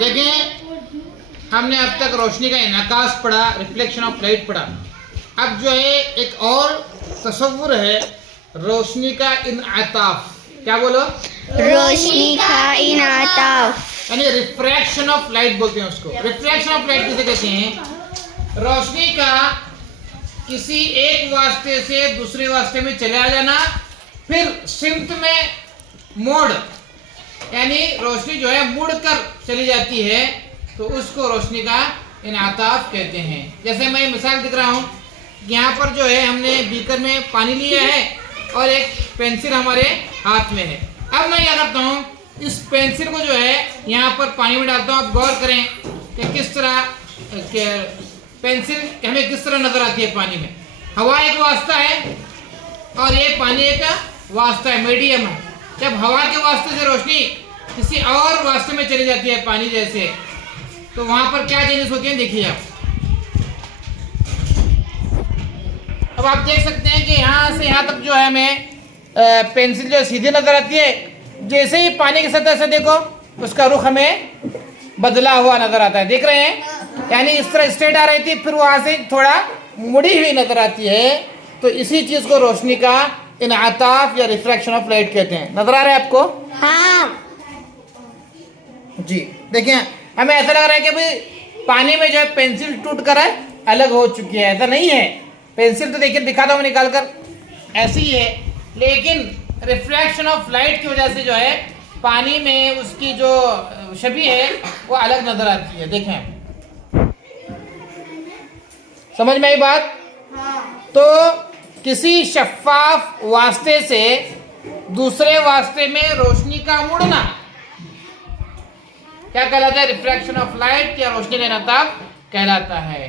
देखें, हमने अब तक रोशनी का इनकास पढ़ा, रिफ्लेक्शन ऑफ लाइट पढ़ा। अब जो है एक और तस्वुर है रोशनी का इनअताफ। क्या बोलो? रोशनी का इनाताफ, यानी रिफ्रैक्शन ऑफ लाइट बोलते हैं उसको। रिफ्रैक्शन ऑफ लाइट किसे कहते हैं? रोशनी का किसी एक वास्ते से दूसरे वास्ते में चले आ जाना, फिर सिमत में मोड़, यानी रोशनी जो है मुड़ कर चली जाती है, तो उसको रोशनी का इनअताफ कहते हैं। जैसे मैं मिसाल दिख रहा हूँ, यहाँ पर जो है हमने बीकर में पानी लिया है और एक पेंसिल हमारे हाथ में है। अब मैं क्या करता हूँ, इस पेंसिल को जो है यहाँ पर पानी में डालता हूँ। आप गौर करें कि किस तरह पेंसिल हमें किस तरह नजर आती है पानी में। हवा एक वास्ता है और ये पानी एक वास्ता है, मीडियम है। जब हवा के वास्ते से रोशनी किसी और वास्ते में चली जाती है पानी जैसे, तो वहां पर क्या चेंजेस होती हैं देखिए आप। अब आप देख सकते हैं कि यहाँ से यहाँ तक जो है हमें पेंसिल जो सीधी नजर आती है। जैसे ही पानी की सतह से देखो, उसका रुख हमें बदला हुआ नजर आता है। देख रहे हैं, यानी इस तरह स्ट्रेट आ रही थी, फिर वहां से थोड़ा मुड़ी हुई नजर आती है। तो इसी चीज को रोशनी का इनअताफ या रिफ्रैक्शन ऑफ लाइट कहते हैं। नजर आ रहा है आपको? हाँ जी। देखिए, हमें ऐसा लग रहा है कि भाई पानी में जो है पेंसिल टूट कर है अलग हो चुकी है। ऐसा नहीं है। पेंसिल तो देखिए, दिखाता हूँ निकाल कर, ऐसी ही है, लेकिन रिफ्रैक्शन ऑफ लाइट की वजह से जो है पानी में उसकी जो छवि है वो अलग नजर आती है। देखें, समझ में आई बात? तो किसी शफाफ वास्ते से दूसरे वास्ते में रोशनी का मुड़ना क्या कहलाता है? रिफ्रैक्शन ऑफ लाइट या रोशनी का इनअताफ कहलाता है।